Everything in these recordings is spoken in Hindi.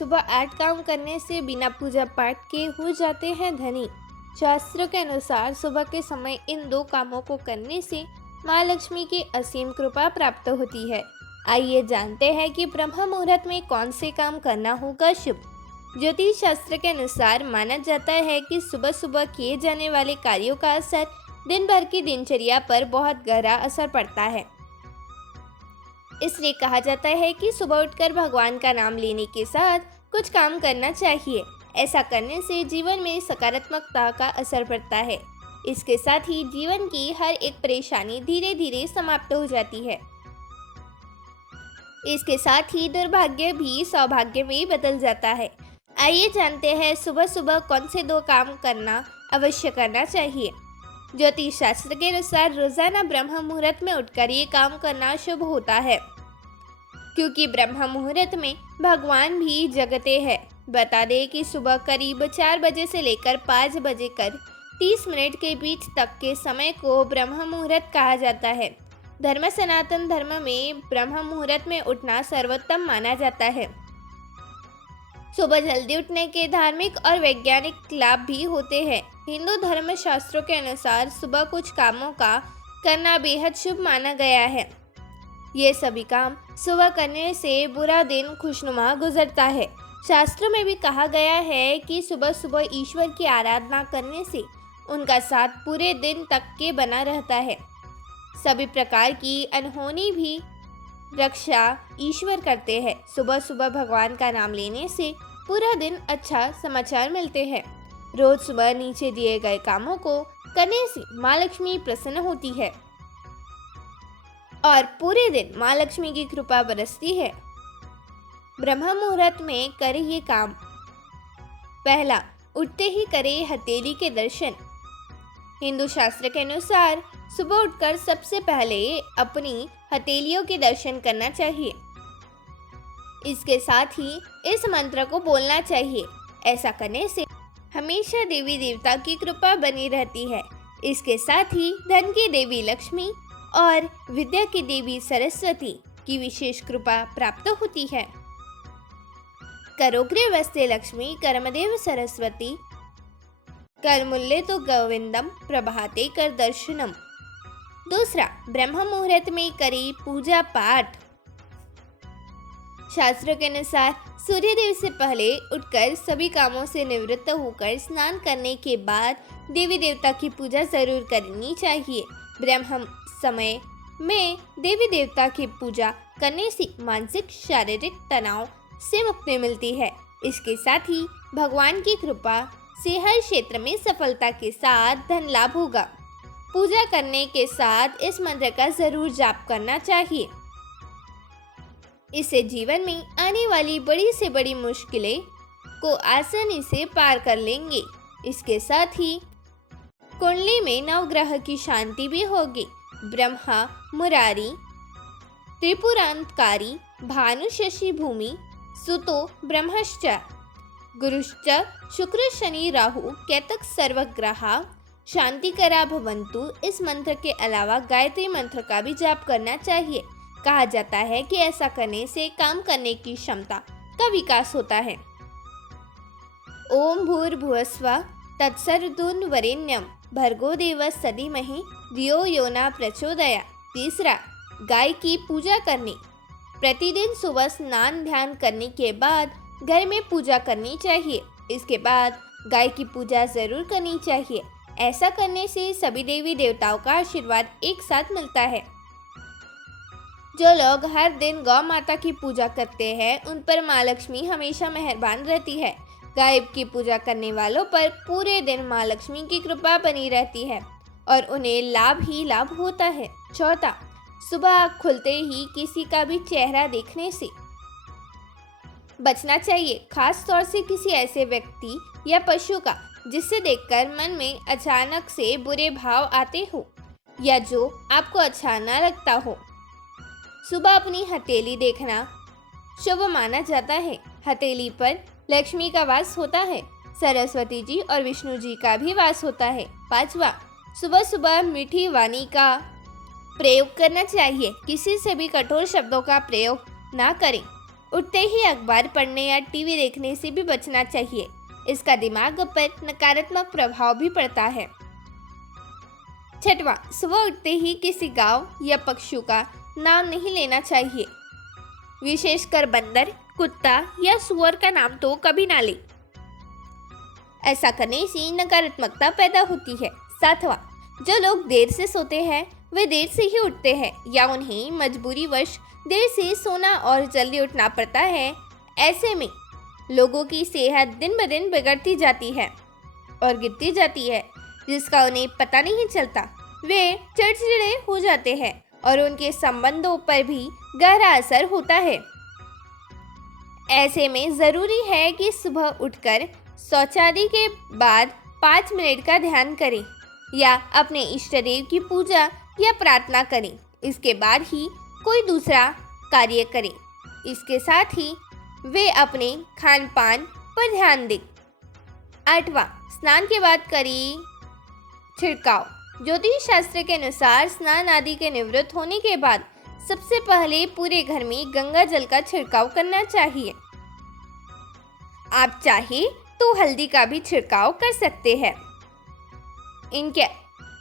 सुबह 8 काम करने से बिना पूजा पाठ के हो जाते हैं धनी। शास्त्रों के अनुसार सुबह के समय इन 2 कामों को करने से माँ लक्ष्मी की असीम कृपा प्राप्त होती है। आइए जानते हैं कि ब्रह्म मुहूर्त में कौन से काम करना होगा शुभ। ज्योतिष शास्त्र के अनुसार माना जाता है कि सुबह सुबह किए जाने वाले कार्यों का असर दिन भर की दिनचर्या पर बहुत गहरा असर पड़ता है। इसलिए कहा जाता है कि सुबह उठकर भगवान का नाम लेने के साथ कुछ काम करना चाहिए। ऐसा करने से जीवन में सकारात्मकता का असर पड़ता है। इसके साथ ही जीवन की हर एक परेशानी धीरे धीरे समाप्त हो जाती है। इसके साथ ही दुर्भाग्य भी सौभाग्य में बदल जाता है। आइए जानते हैं सुबह सुबह कौन से 2 काम करना अवश्य करना चाहिए। ज्योतिष शास्त्र के अनुसार रोजाना ब्रह्म मुहूर्त में उठकर ये काम करना शुभ होता है, क्योंकि ब्रह्म मुहूर्त में भगवान भी जगते हैं। बता दें कि सुबह करीब 4 बजे से लेकर 5 बजे कर 30 मिनट के बीच तक के समय को ब्रह्म मुहूर्त कहा जाता है। धर्म सनातन धर्म में ब्रह्म मुहूर्त में उठना सर्वोत्तम माना जाता है। सुबह जल्दी उठने के धार्मिक और वैज्ञानिक लाभ भी होते हैं। हिंदू धर्म शास्त्रों के अनुसार सुबह कुछ कामों का करना बेहद शुभ माना गया है। ये सभी काम सुबह करने से बुरा दिन खुशनुमा गुजरता है। शास्त्रों में भी कहा गया है कि सुबह सुबह ईश्वर की आराधना करने से उनका साथ पूरे दिन तक के बना रहता है। सभी प्रकार की अनहोनी भी रक्षा ईश्वर करते हैं। सुबह सुबह भगवान का नाम लेने से पूरा दिन अच्छा समाचार मिलते हैं। रोज सुबह नीचे दिए गए कामों को करने से माँ लक्ष्मी प्रसन्न होती है और पूरे दिन माँ लक्ष्मी की कृपा बरसती है। ब्रह्म मुहूर्त में करें ये काम। पहला, उठते ही करें हथेली के दर्शन। हिंदू शास्त्र के अनुसार सुबह उठकर सबसे पहले अपनी हथेलियों के दर्शन करना चाहिए। इसके साथ ही इस मंत्र को बोलना चाहिए। ऐसा करने से हमेशा देवी देवता की कृपा बनी रहती है। इसके साथ ही धन की देवी लक्ष्मी और विद्या की देवी सरस्वती की विशेष कृपा प्राप्त होती है। करोग्रे वस्ते लक्ष्मी कर्मदेव सरस्वती करमुल्ले तो गोविंदम प्रभाते कर दर्शनम। दूसरा, ब्रह्म मुहूर्त में करें पूजा पाठ। शास्त्रों के अनुसार सूर्यदेव से पहले उठकर सभी कामों से निवृत्त होकर स्नान करने के बाद देवी देवता की पूजा जरूर करनी चाहिए। ब्रह्म समय में देवी देवता की पूजा करने से मानसिक शारीरिक तनाव से मुक्ति मिलती है। इसके साथ ही भगवान की कृपा से हर क्षेत्र में सफलता के साथ धन लाभ होगा। पूजा करने के साथ इस मंत्र का जरूर जाप करना चाहिए। इससे जीवन में आने वाली बड़ी से बड़ी मुश्किलें को आसानी से पार कर लेंगे। इसके साथ ही कुंडली में नवग्रह की शांति भी होगी। ब्रह्मा मुरारी त्रिपुरांतकारी भानु शशि भूमि सुतो ब्रह्मश्च गुरुश्च शुक्र शनि राहु केतक सर्वग्रहा शांतिकरा भवन्तु। इस मंत्र के अलावा गायत्री मंत्र का भी जाप करना चाहिए। कहा जाता है कि ऐसा करने से काम करने की क्षमता का विकास होता है। ओम भूर्भुवस्वः तत्सवितुर्वरेण्यं भर्गो देवस्य धीमहि धियो यो न प्रचोदयात्। तीसरा, गाय की पूजा करनी। प्रतिदिन सुबह स्नान ध्यान करने के बाद घर में पूजा करनी चाहिए। इसके बाद गाय की पूजा जरूर करनी चाहिए। ऐसा करने से सभी देवी देवताओं का आशीर्वाद एक साथ मिलता है। जो लोग हर दिन गौ माता की पूजा करते हैं उन पर माँ लक्ष्मी हमेशा मेहरबान रहती है। गाय की पूजा करने वालों पर पूरे दिन माँ लक्ष्मी की कृपा बनी रहती है और उन्हें लाभ ही लाभ होता है। चौथा, सुबह आँख खुलते ही किसी का भी चेहरा देखने से बचना चाहिए, खास तौर से किसी ऐसे व्यक्ति या पशु का जिसे देखकर मन में अचानक से बुरे भाव आते हो या जो आपको अच्छा न लगता हो। सुबह अपनी हथेली देखना शुभ माना जाता है। हथेली पर लक्ष्मी का वास होता है, सरस्वती जी और विष्णु जी का भी वास होता है। 5वां, सुबह सुबह मीठी वाणी का प्रयोग करना चाहिए। किसी से भी कठोर शब्दों का प्रयोग ना करें उठते ही अखबार पढ़ने या टीवी देखने से भी बचना चाहिए। इसका दिमाग पर नकारात्मक प्रभाव भी पड़ता है। छठवां, सुबह उठते ही किसी गांव या पक्षियों का नाम नहीं लेना चाहिए, विशेषकर बंदर, कुत्ता या सुअर का नाम तो कभी ना ले। ऐसा करने से नकारात्मकता पैदा होती है। सातवां, जो लोग देर से सोते हैं वे देर से ही उठते हैं या उन्हें मजबूरीवश देर से सोना और जल्दी उठना पड़ता है। ऐसे में लोगों की सेहत दिन ब दिन बिगड़ती जाती है और गिरती जाती है, जिसका उन्हें पता नहीं चलता। वे चिड़चिड़े हो जाते हैं और उनके संबंधों पर भी गहरा असर होता है। ऐसे में ज़रूरी है कि सुबह उठकर शौचालय के बाद 5 मिनट का ध्यान करें या अपने इष्ट देव की पूजा या प्रार्थना करें। इसके बाद ही कोई दूसरा कार्य करें। इसके साथ ही वे अपने खान पान पर ध्यान दें। 8वां, स्नान के बाद करें छिड़काव। ज्योतिष शास्त्र के अनुसार स्नान आदि के निवृत्त होने के बाद सबसे पहले पूरे घर में गंगा जल का छिड़काव करना चाहिए। आप चाहे तो हल्दी का भी छिड़काव कर सकते हैं। इनके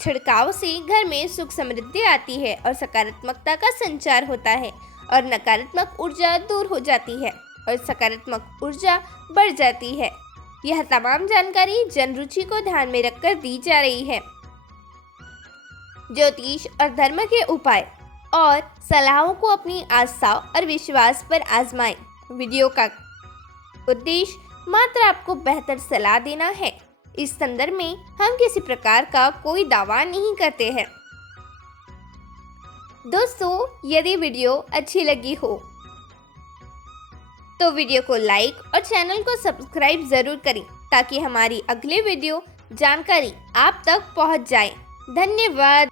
छिड़काव से घर में सुख समृद्धि आती है और सकारात्मकता का संचार होता है और नकारात्मक ऊर्जा दूर हो जाती है और सकारात्मक ऊर्जा बढ़ जाती है। यह तमाम जानकारी जन रुचि को ध्यान में रखकर दी जा रही है। ज्योतिष और धर्म के उपाय और सलाहों को अपनी आस्था और विश्वास पर आजमाएं। वीडियो का उद्देश्य मात्र आपको बेहतर सलाह देना है। इस संदर्भ में हम किसी प्रकार का कोई दावा नहीं करते हैं। दोस्तों, यदि वीडियो अच्छी लगी हो तो वीडियो को लाइक और चैनल को सब्सक्राइब जरूर करें ताकि हमारी अगली वीडियो जानकारी आप तक पहुंच जाए। धन्यवाद।